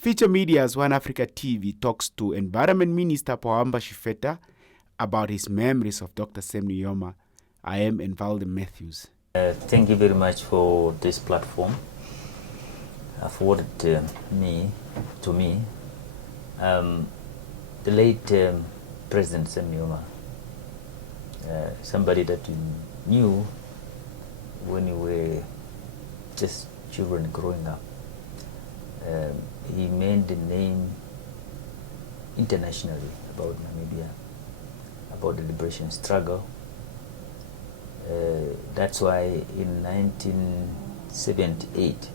Feature Media's OneAfrica TV talks to Environment Minister Pohamba Shifeta about his memories of Dr. Sam Nujoma. I am Envalde Matthews. Thank you very much for this platform afforded to me. The late President Sam Nujoma, somebody that you knew when you were just children growing up. He made the name internationally about Namibia, about the liberation struggle. That's why in 1978,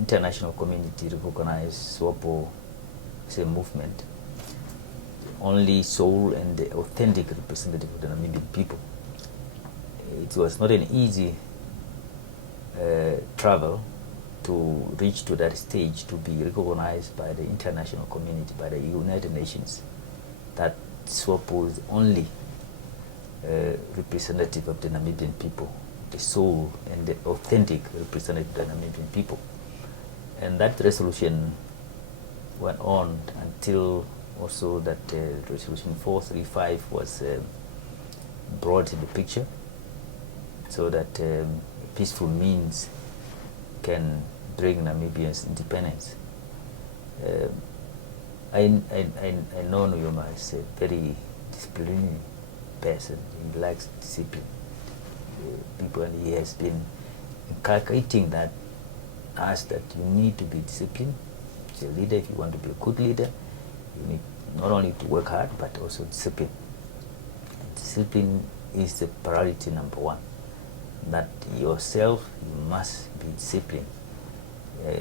international community recognized SWAPO as a movement, only sole and the authentic representative of the Namibian people. It was not an easy travel to reach to that stage, to be recognized by the international community, by the United Nations, that SWAPO is only representative of the Namibian people, the soul and the authentic representative of the Namibian people. And that resolution went on until also that resolution 435 was brought in the picture, so that peaceful means can bring Namibians independence. I know Nujoma is a very disciplined person. He likes discipline. People, and he has been inculcating that that you need to be disciplined. As a leader, if you want to be a good leader, you need not only to work hard but also discipline. Discipline is the priority number one. That yourself, you must be disciplined.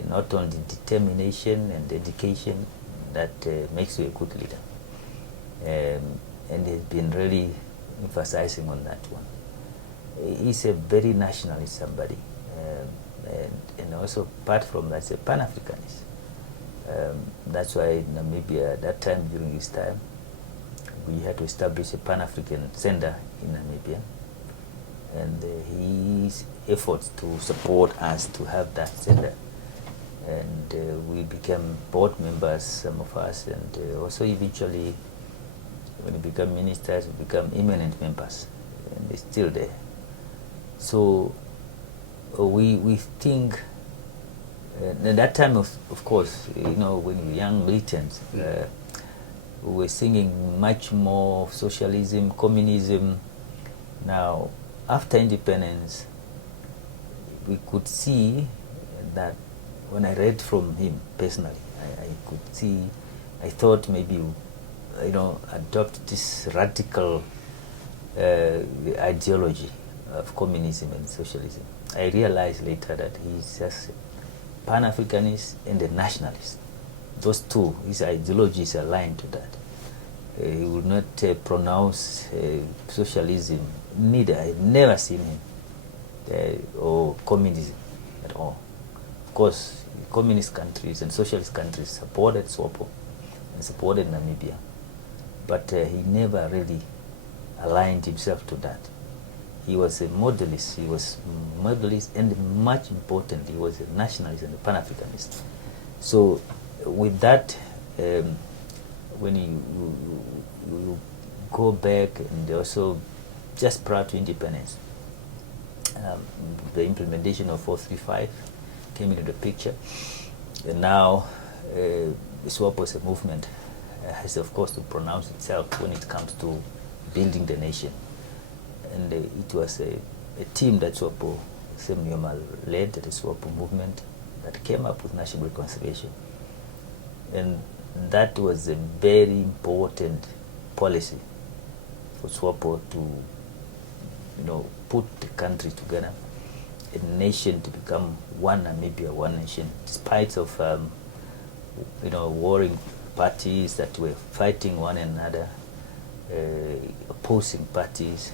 Not only determination and dedication that makes you a good leader. And he's been really emphasizing on that one. He's a very nationalist somebody, and also apart from that, he's a Pan-Africanist. That's why Namibia, at that time, during his time, we had to establish a Pan-African center in Namibia. And his efforts to support us to have that center. And we became board members, some of us, and also eventually, when we become ministers, we become eminent members, and they're still there. So we think, at that time, of course, you know, when we were young militants, we were singing much more of socialism, communism. Now, after independence, we could see that when I read from him personally, I could see, I thought maybe, you know, adopt this radical ideology of communism and socialism. I realized later that he's just Pan-Africanist and a nationalist. Those two, his ideology is aligned to that. He would not pronounce socialism, neither. I've never seen him, or communism at all. Of course, communist countries and socialist countries supported SWAPO and supported Namibia, but he never really aligned himself to that. He was a modelist, and much importantly, he was a nationalist and a Pan-Africanist. So with that, when you go back, and also just prior to independence, the implementation of 435 came into the picture, and now SWAPO as a movement has, of course, to pronounce itself when it comes to building the nation. And it was a team that SWAPO, Sam Nujoma led, the SWAPO movement, that came up with national reconciliation. And that was a very important policy for SWAPO to, you know, put the country together, a nation to become one Namibia, one nation, despite of, you know, warring parties that were fighting one another, opposing parties.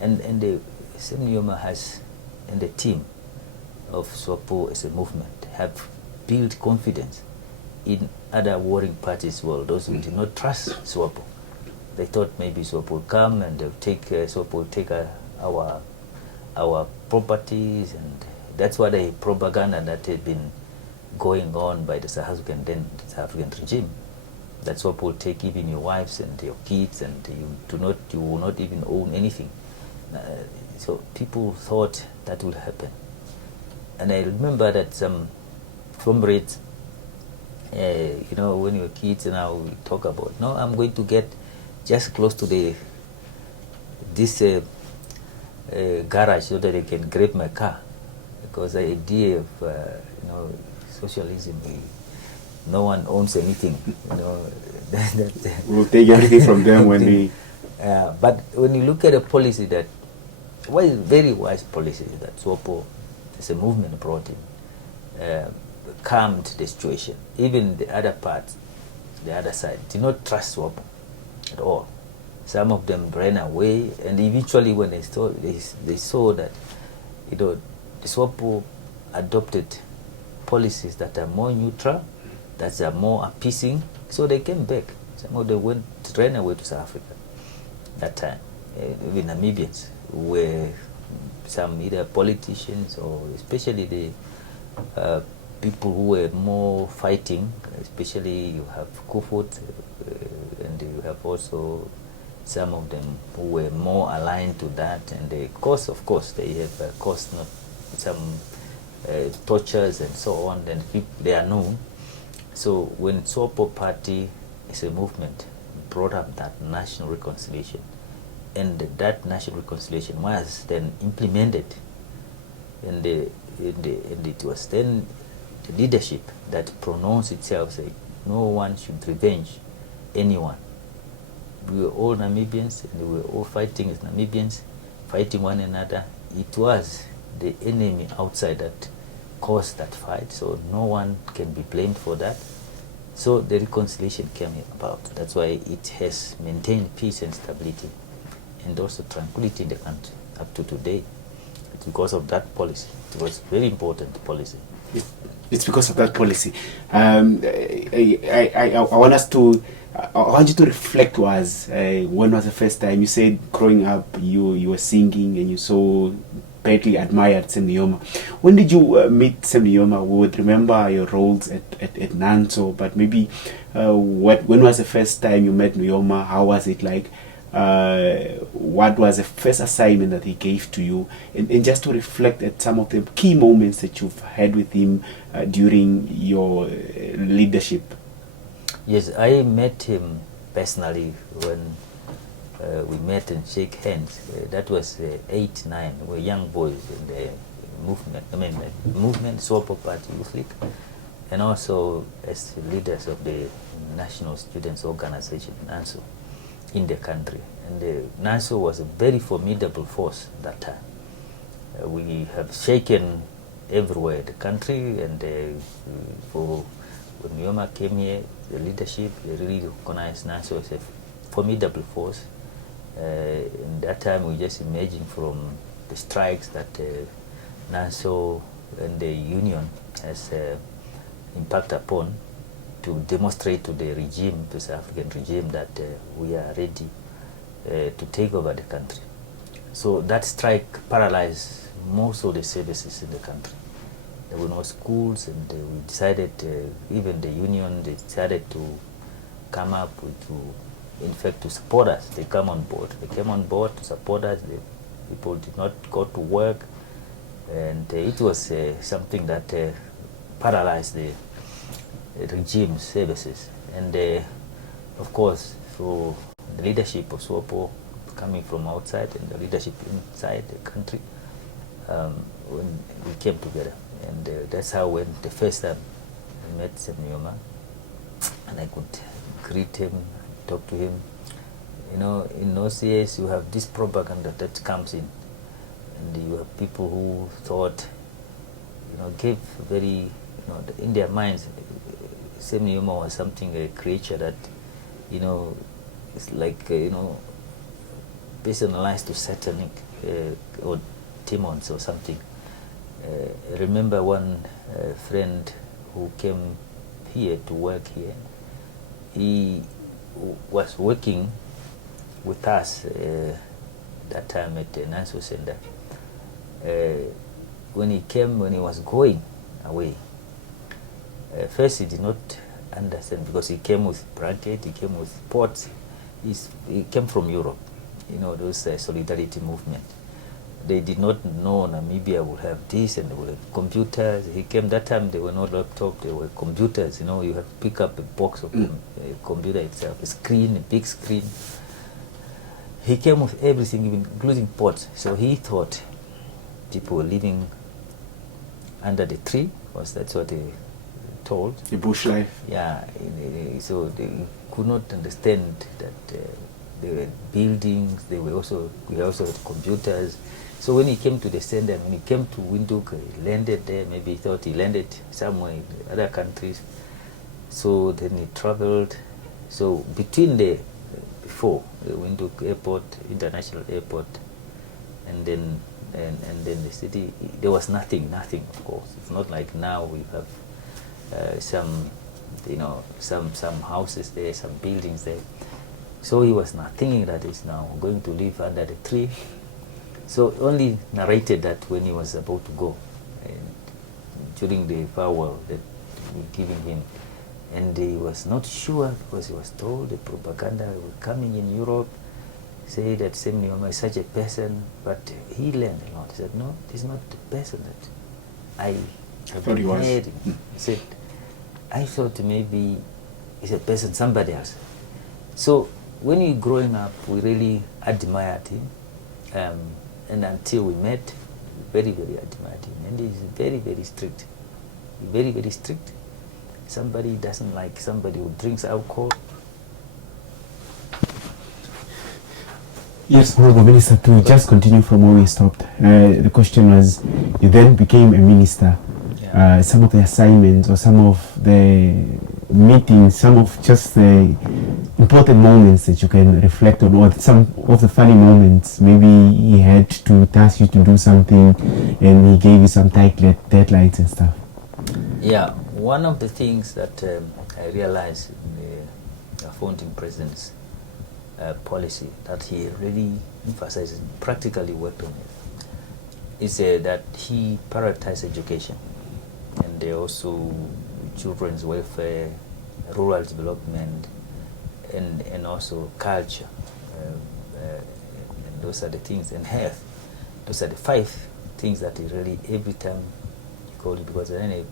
And the Sam Nujoma has, and the team of SWAPO as a movement, have built confidence in other warring parties. Well, those who did not trust SWAPO, they thought maybe SWAPO will come and they'll take SWAPO will take our properties, and that's what the propaganda that had been going on by the South African regime. That's what will take even your wives and your kids, and you will not even own anything. So people thought that would happen. And I remember that some comrades, when you're kids now, we talk about, no, I'm going to get just close to this garage so that I can grab my car, because the idea of socialism, no one owns anything. We'll take everything from them when we. But when you look at a policy that was very wise policy that SWAPO as a movement brought in, calmed the situation. Even the other parts, the other side, did not trust SWAPO at all. Some of them ran away, and eventually when they saw that the SWAPO adopted policies that are more neutral, that are more appeasing, so they came back. Some of them ran away to South Africa that time. Even Namibians were some either politicians or especially the people who were more fighting, especially you have Kufut, and you have also some of them who were more aligned to that, and they of course they have caused some tortures and so on, and they are known. So when SWAPO party as a movement brought up that national reconciliation, and that national reconciliation was then implemented, and it was then the leadership that pronounced itself, saying no one should revenge anyone. We were all Namibians, and we were all fighting as Namibians, fighting one another. It was the enemy outside that caused that fight, so no one can be blamed for that. So the reconciliation came about. That's why it has maintained peace and stability, and also tranquility in the country up to today. It's because of that policy. It was very important policy. It's because of that policy. I want you to reflect. When was the first time you said growing up you were singing and you so greatly admired Sam Nujoma? When did you meet Sam Nujoma? We would remember your roles at Nanso, but maybe when was the first time you met Nujoma? How was it like? What was the first assignment that he gave to you, and just to reflect at some of the key moments that you've had with him during your leadership. Yes, I met him personally when we met and shake hands. That was 8, 9. We were young boys in the movement, SWAPO Party Youth League, and also as leaders of the National Students Organization, NANSO, in the country. And NANSO was a very formidable force that time. We have shaken everywhere in the country, and when Nujoma came here, the leadership, they really recognized NANSO as a formidable force. In that time, we just emerging from the strikes that NANSO and the union has impact upon, to demonstrate to the regime, the South African regime, that we are ready to take over the country. So that strike paralyzed most of the services in the country. There were no schools, and we decided, even the union, they decided to come up to support us. They came on board to support us. The people did not go to work, and it was something that paralyzed the regime services. And of course, for the leadership of SWAPO coming from outside and the leadership inside the country, when we came together. And that's how, when the first time I met Sam Nujoma, and I could greet him, talk to him. In those years, you have this propaganda that comes in, and you have people who thought, gave very, in their minds, Sam Nujoma was something, a creature that, it's like, personalized to satanic or demons or something. I remember one friend who came here to work here. He was working with us that time at the Nanso Center. When he was going away, First, he did not understand because he came with blanket, he came with pots. He came from Europe, those solidarity movement. They did not know Namibia would have this and they would have computers. He came that time, there were no laptops, there were computers. You have to pick up a box of a computer itself, a screen, a big screen. He came with everything, even including pots. So he thought people were living under the tree, because that's what they told. The bush life. Yeah, so they could not understand that there were buildings, we also had computers. So when he came to the center, when he came to Windhoek, he landed there. Maybe he thought he landed somewhere in other countries. So then he traveled. So between before the Windhoek Airport, International Airport, and then the city, there was nothing, of course. It's not like now we have some houses there, some buildings there. So he was not thinking that he's now going to live under the tree. So only narrated that when he was about to go, during the farewell that we were giving him. And he was not sure because he was told the propaganda were coming in Europe, say that Sam Nujoma is such a person, but he learned a lot. He said, no, this is not the person that I thought he was. He said, I thought maybe he's a person, somebody else. So when we were growing up, we really admired him. And until we met, very, very admired him. And he's very, very strict. Very, very strict. Somebody doesn't like somebody who drinks alcohol. Yes, Honorable Minister, to just continue from where we stopped. The question was, you then became a minister. Yeah. Some of the assignments or some of the meetings, some of just the important moments that you can reflect on, or some of the funny moments. Maybe he had to task you to do something and he gave you some tight deadlines and stuff. Yeah, one of the things that I realized in the founding president's policy that he really emphasizes, practically worked on it, is that he prioritized education, and they also children's welfare, rural development, and also culture. And those are the things, and health. Those are the 5 things that he really, every time he called it, because then I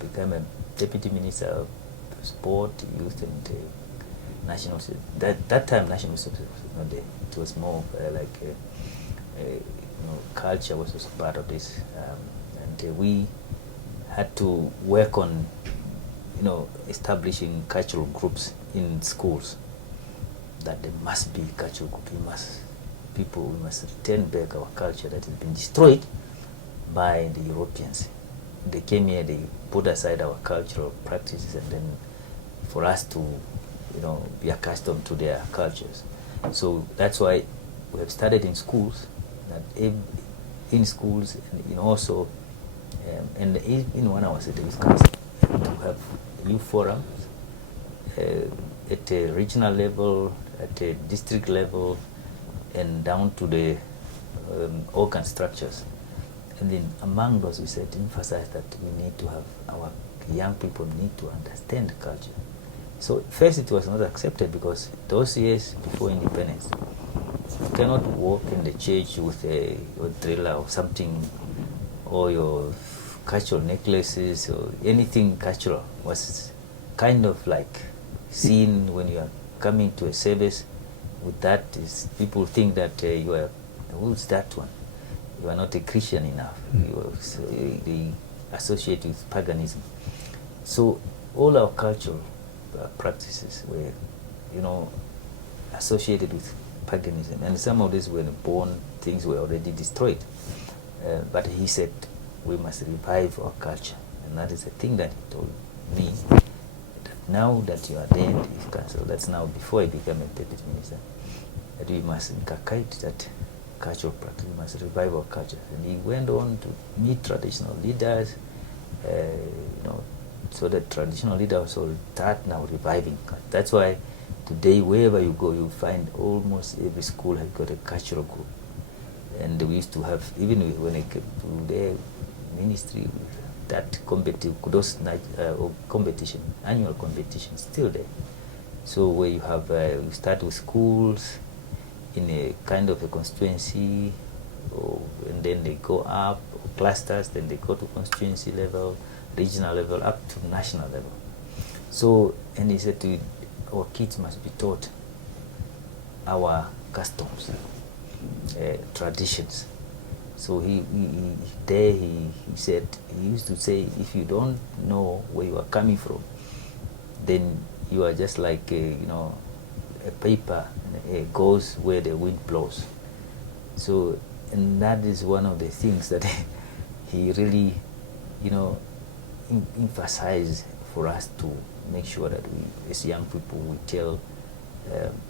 became a deputy minister of sport, youth, and national. That time, national service was not there. It was more culture was also part of this, and we had to work on, establishing cultural groups in schools. That there must be cultural groups. We must return back our culture that has been destroyed by the Europeans. They came here, they put aside our cultural practices, and then for us to, be accustomed to their cultures. So that's why we have started in schools, in schools, and also, and even when I was at the youth council, to have youth forums at a regional level, at a district level, and down to the organ structures. And then among those, we said, emphasize that we need to have our young people need to understand culture. So first it was not accepted because those years before independence, you cannot walk in the church with a driller or something, or your cultural necklaces or anything cultural was kind of like seen when you are coming to a service. With that, people think that you are, who's that one? You are not a Christian enough. They associate with paganism. So all our cultural practices were, associated with paganism, and some of these were born things were already destroyed. But he said we must revive our culture, and that is the thing that he told me. That now that you are dead, so that's now before I became a deputy minister, that we must inculcate that cultural practice, we must revive our culture. And he went on to meet traditional leaders, so that traditional leaders will start now reviving. That's why today, wherever you go, you find almost every school has got a cultural group. And we used to have, even when I came to the ministry, that competition, annual competition, still there. So where you have, you start with schools in a kind of a constituency, and then they go up, clusters, then they go to constituency level, regional level, up to national level. So, and he said our kids must be taught our customs, traditions. So he said, he used to say, if you don't know where you are coming from, then you are just like a paper goes where the wind blows. So, and that is one of the things that he really, emphasized for us to make sure that we, as young people, we tell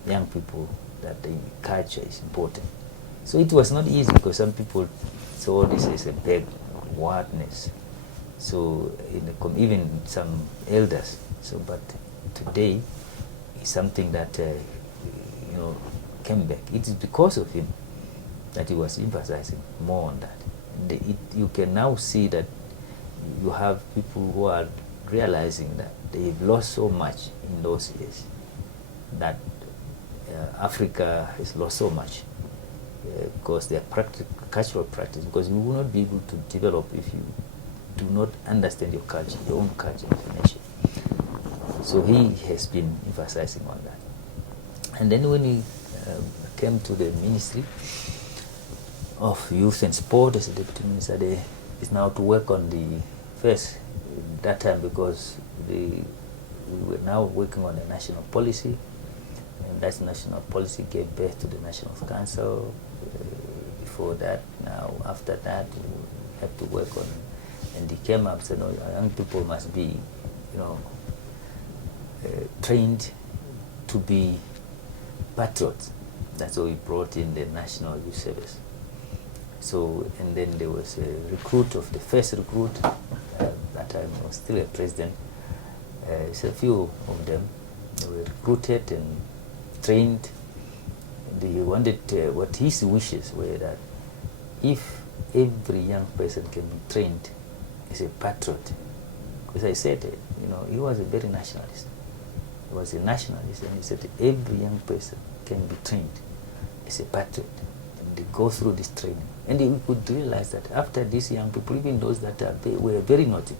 young people that the culture is important. So it was not easy, because some people saw this as a big wordness. So even some elders. So, but today is something that came back. It is because of him that he was emphasizing more on that. You can now see that you have people who are realizing that they've lost so much in those years, that Africa has lost so much because their cultural practice, because you will not be able to develop if you do not understand your culture, your own culture as a nation. So he has been emphasizing on that. And then when he came to the Ministry of Youth and Sport as a deputy minister, they is now to work on the first that time, because we were now working on a national policy, and that national policy gave birth to the National Council. Before that, now after that, we have to work on, and he came up and said, no, young people must be, trained to be patriots. That's why we brought in the National Youth Service. So, and then there was a recruit of the first recruit, that time I was still a president. So a few of them, they were recruited and trained. They wanted, what his wishes were that if every young person can be trained as a patriot, because I said, he was a very nationalist. He was a nationalist, and he said every young person can be trained as a patriot, and they go through this training. And we could realize that after these young people, even those that were very naughty,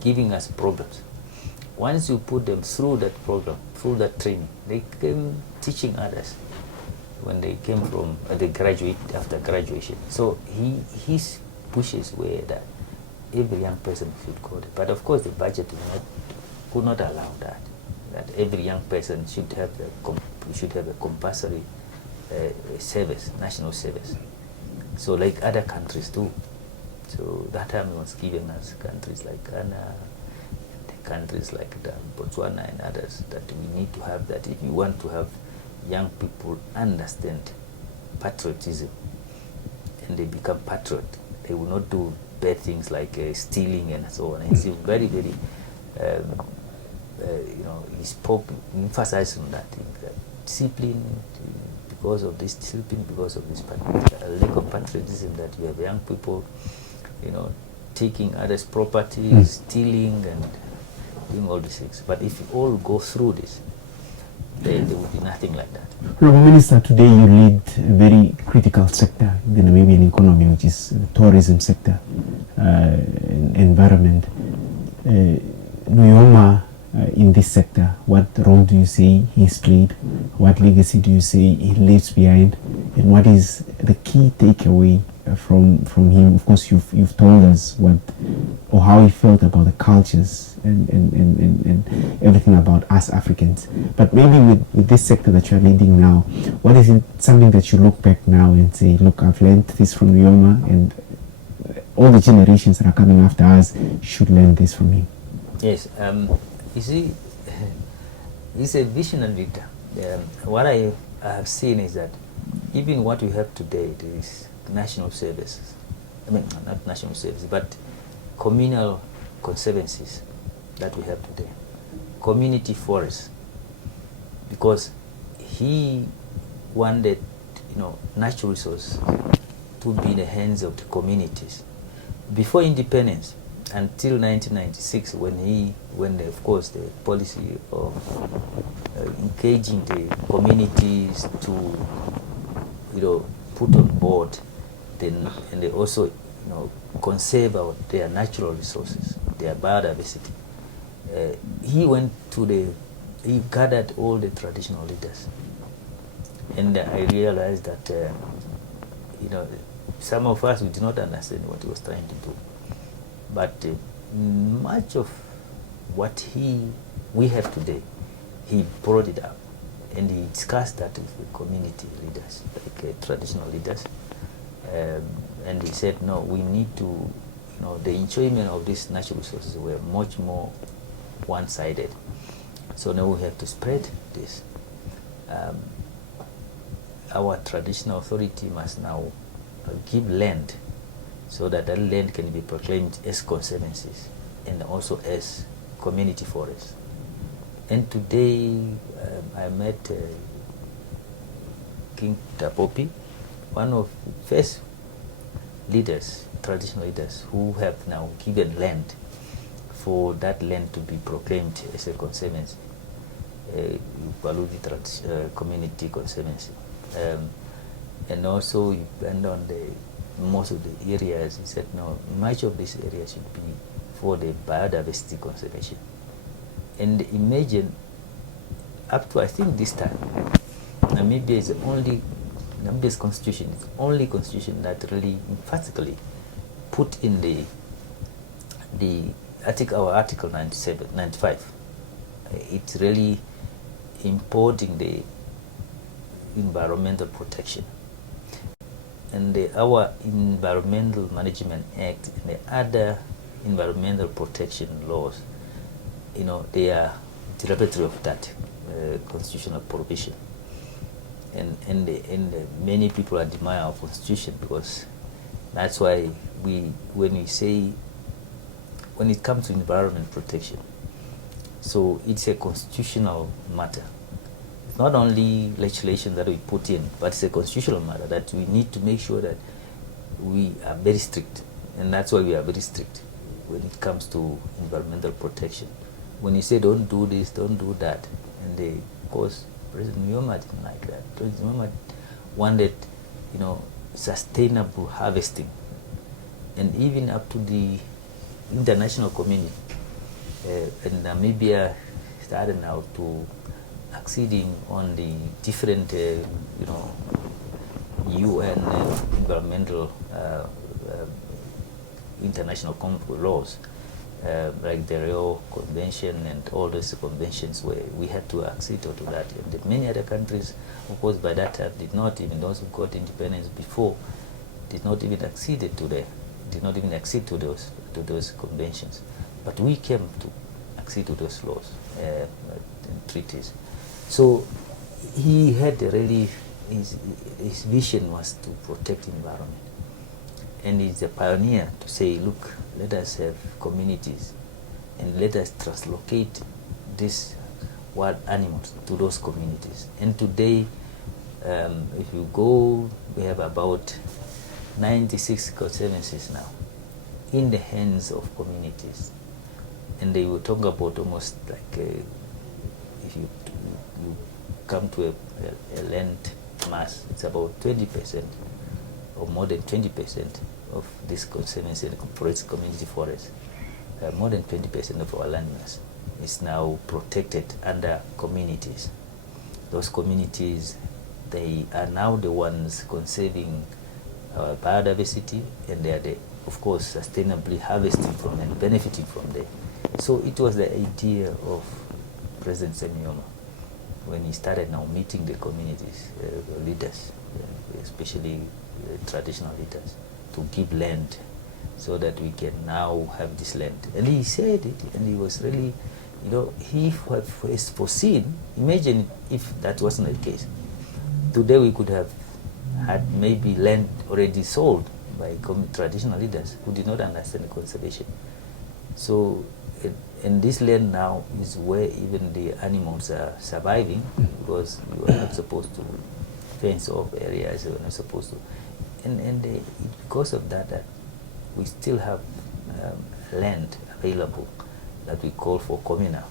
giving us problems, once you put them through that program, through that training, they came teaching others when they came from after graduation. So his pushes were that every young person should go there. But of course the budget would not allow that every young person should have a compulsory service, national service. So like other countries do. So that time it was given as countries like Ghana, countries like Botswana and others, that we need to have that if you want to have young people understand patriotism and they become patriot. They will not do bad things like stealing and so on. He's very, very, he spoke, emphasized on that thing, that discipline, because of this discipline, because of this lack of patriotism, that we have young people, taking others' property, stealing and doing all these things. But if you all go through this, there will be nothing like that. Honourable Minister, today you lead a very critical sector in the Namibian economy, which is the tourism sector, environment. Nujoma, in this sector, what role do you say he's played? What legacy do you say he leaves behind? And what is the key takeaway from him? Of course, you've told us what or how he felt about the cultures and everything about us Africans. But maybe with this sector that you're leading now, what is it, something that you look back now and say, look, I've learned this from Nujoma, and all the generations that are coming after us should learn this from him? Yes, you see, he's a visionary leader. What I have seen is that even what we have today, is national services, not national services, but communal conservancies that we have today, community forests, because he wanted, natural resources to be in the hands of the communities. Before independence, until 1996, when of course the policy of engaging the communities to, put on board, and they also, conserve their natural resources, their biodiversity. He gathered all the traditional leaders, and I realized that, some of us, we did not understand what he was trying to do. But much of what we have today, he brought it up, and he discussed that with the community leaders, like traditional leaders, and he said, no, we need to, the enjoyment of these natural resources were much more one-sided. So now we have to spread this. Our traditional authority must now give land, so that that land can be proclaimed as conservancies and also as community forests. And today I met King Tapopi, one of the first leaders, traditional leaders, who have now given land for that land to be proclaimed as a conservancy, community conservancy. And also he went on most of the areas. He said, no, much of these areas should be for the biodiversity conservation. And imagine, up to I think this time, Namibia is Namibia's constitution is the only constitution that really emphatically put in our Article 95. It's really importing the environmental protection. And our Environmental Management Act and the other environmental protection laws, they are derogatory of that constitutional provision. And many people admire our constitution, because that's why when it comes to environment protection, so it's a constitutional matter. It's not only legislation that we put in, but it's a constitutional matter that we need to make sure that we are very strict. And that's why we are very strict when it comes to environmental protection. When you say don't do this, don't do that, and of course President Nujoma didn't like that. President Nujoma wanted, sustainable harvesting, and even up to the international community. And Namibia started now to acceding on the different, UN environmental international laws, like the Rio Convention and all those conventions, where we had to accede to that. And many other countries, of course, by that time did not even, those who got independence before, did not even accede to those conventions. But we came to accede to those laws and treaties. So he had really, his vision was to protect the environment. And he's a pioneer to say, look, let us have communities and let us translocate these wild animals to those communities. And today, if you go, we have about 96 conservancies now in the hands of communities. And they will talk about almost like if you come to a land mass, it's about 20% or more than 20% of this conservancy and community forest. More than 20% of our land mass is now protected under communities. Those communities, they are now the ones conserving our biodiversity, and they are, of course, sustainably harvesting from and benefiting from them. So it was the idea of President Sam Nujoma when he started now meeting the communities, leaders, especially traditional leaders, to give land so that we can now have this land. And he said it, and he was really, he has foreseen. Imagine if that wasn't the case. Today we could have had maybe land already sold by traditional leaders who did not understand conservation. So, and this land now is where even the animals are surviving, because you are not supposed to fence off areas, you are not supposed to. And because of that, we still have land available that we call for communal.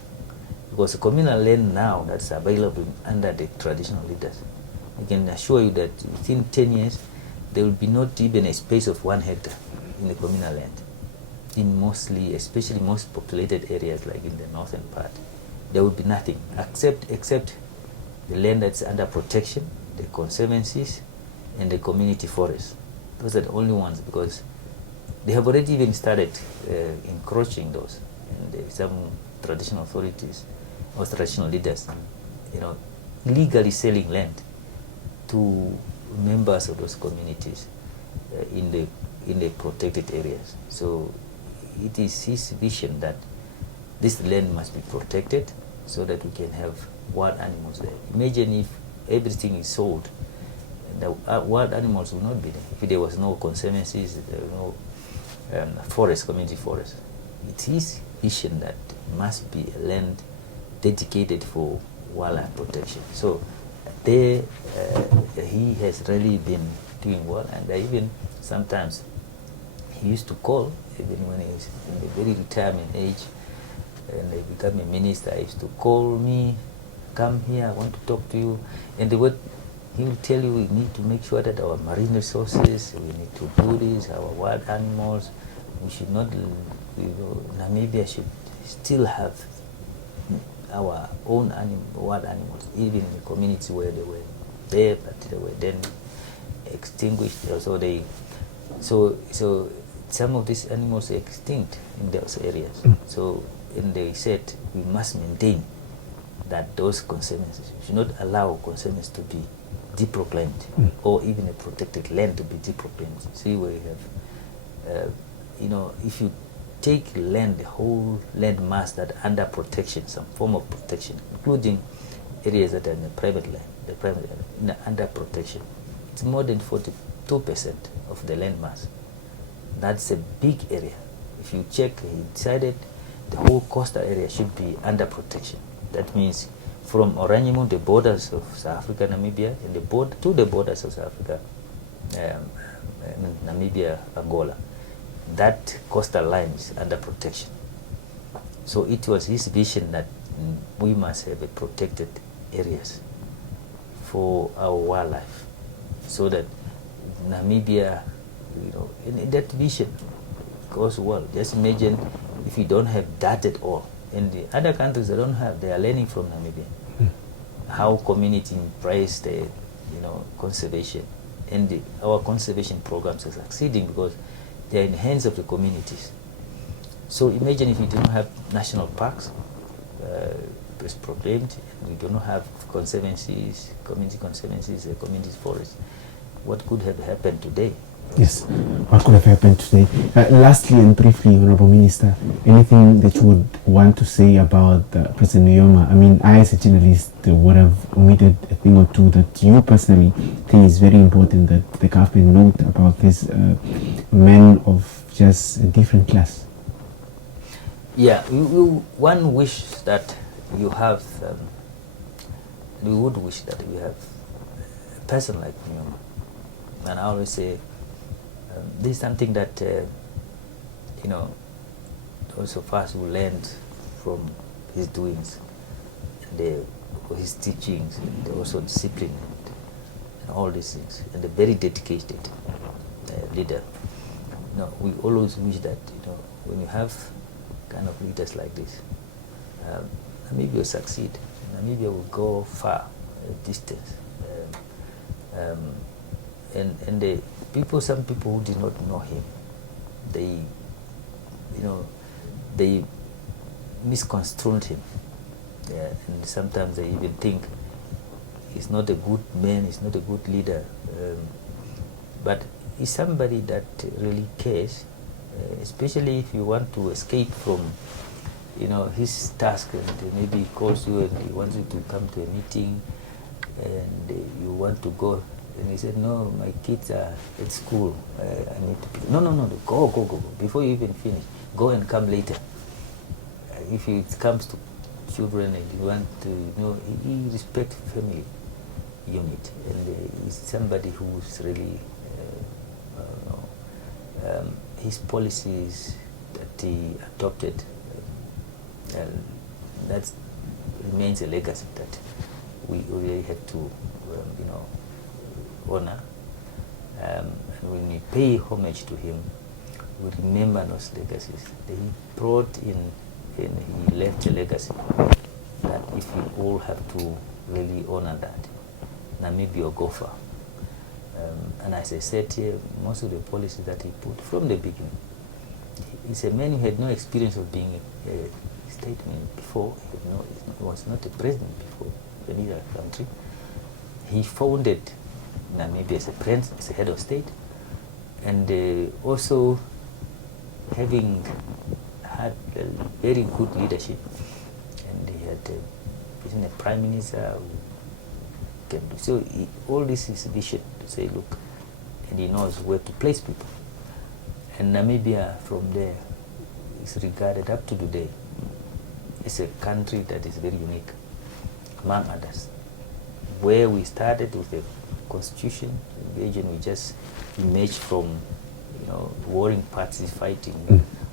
Because the communal land now that's available under the traditional leaders, I can assure you that within 10 years, there will be not even a space of 1 hectare in the communal land. In mostly, especially most populated areas like in the northern part, there will be nothing except the land that's under protection, the conservancies, and the community forests. Those are the only ones, because they have already even started encroaching those. And some traditional authorities or traditional leaders, illegally selling land to members of those communities in the protected areas. So it is his vision that this land must be protected so that we can have wild animals there. Imagine if everything is sold, the wild animals will not be there. If there was no conservancies, there were no forest, community forest. It is vision that must be a land dedicated for wildlife protection. So there, he has really been doing well, and even sometimes he used to call, even when he was in the very retirement age, and he became a minister. He used to call me, come here, I want to talk to you. And he will tell you, we need to make sure that our marine resources, we need to do this, our wild animals, we should not, Namibia should still have our own wild animals, even in the communities where they were there, but they were then extinguished. So some of these animals are extinct in those areas. So, and they said we must maintain that those conservancies, we should not allow conservancies to be deproclaimed or even a protected land to be deproclaimed. See, where you have, if you take land, the whole land mass that under protection, some form of protection, including areas that are in the private land, under protection, it's more than 42% of the land mass. That's a big area. If you check, he decided the whole coastal area should be under protection. That means from Oranienburg, the borders of South Africa, Namibia, and to the borders of South Africa, Namibia, Angola, that coastal line is under protection. So it was his vision that we must have a protected areas for our wildlife, so that Namibia, in that vision goes well. Just imagine if you don't have that at all. In the other countries, they don't have, they are learning from Namibia. How community embrace the, conservation. And our conservation programs are succeeding because they are in the hands of the communities. So imagine if you don't have national parks, it's proclaimed, and we do not have conservancies, community forests. What could have happened today? Yes, what could have happened today? Lastly and briefly, Honorable Minister, anything that you would want to say about President Nujoma? I mean, I as a journalist would have omitted a thing or two that you personally think is very important that the government note about this man of just a different class. Yeah, one wish that you have, we would wish that we have a person like Nujoma. And I always say, this is something that, those of us who learned from his doings, and his teachings, and also discipline, and all these things, and a very dedicated leader. We always wish that, when you have kind of leaders like this, Namibia will succeed. Namibia will go far, a distance. And the people, some people who did not know him, they misconstrued him. Yeah, and sometimes they even think he's not a good man, he's not a good leader. But he's somebody that really cares, especially if you want to escape from, his task, and maybe he calls you and he wants you to come to a meeting, and you want to go. And he said, no, my kids are at school. I need to pick. No, go. Before you even finish, go and come later. If it comes to children and you want to, he respects family unit. And he's somebody who's really, his policies that he adopted, and that remains a legacy that we really have to, honor. And when we pay homage to him, we remember those legacies. He brought in, and he left a legacy that if we all have to really honor that, Namibia will go far. And as I said here, most of the policies that he put from the beginning, he's a man who had no experience of being a statesman before. He was not a president before in either country. He founded Namibia as a prince, as a head of state, and also having had very good leadership, and he had been a prime minister. So all this is vision to say, look, and he knows where to place people. And Namibia from there is regarded up to today as a country that is very unique, among others. Where we started with the constitution, region we just emerged from, warring parties fighting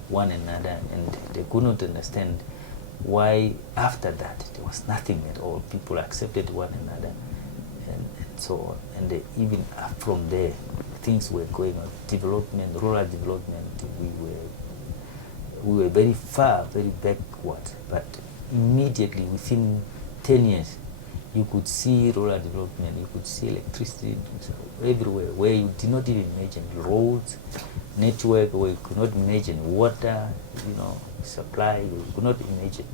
one another, and they could not understand why after that there was nothing at all. People accepted one another, and so on. And even from there, things were going on. Development, rural development, we were very far, very backward. But immediately, within 10 years, you could see rural development, you could see electricity everywhere, where you did not even imagine roads, network, where you could not imagine water, supply, you could not imagine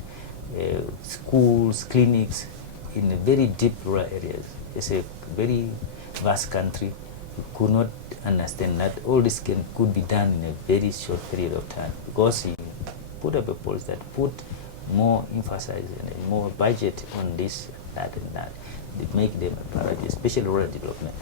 schools, clinics, in a very deep rural areas. It's a very vast country. You could not understand that all this could be done in a very short period of time, because he put up a policy that put more emphasis and more budget on this, that, and that. They make them a priority, especially rural development.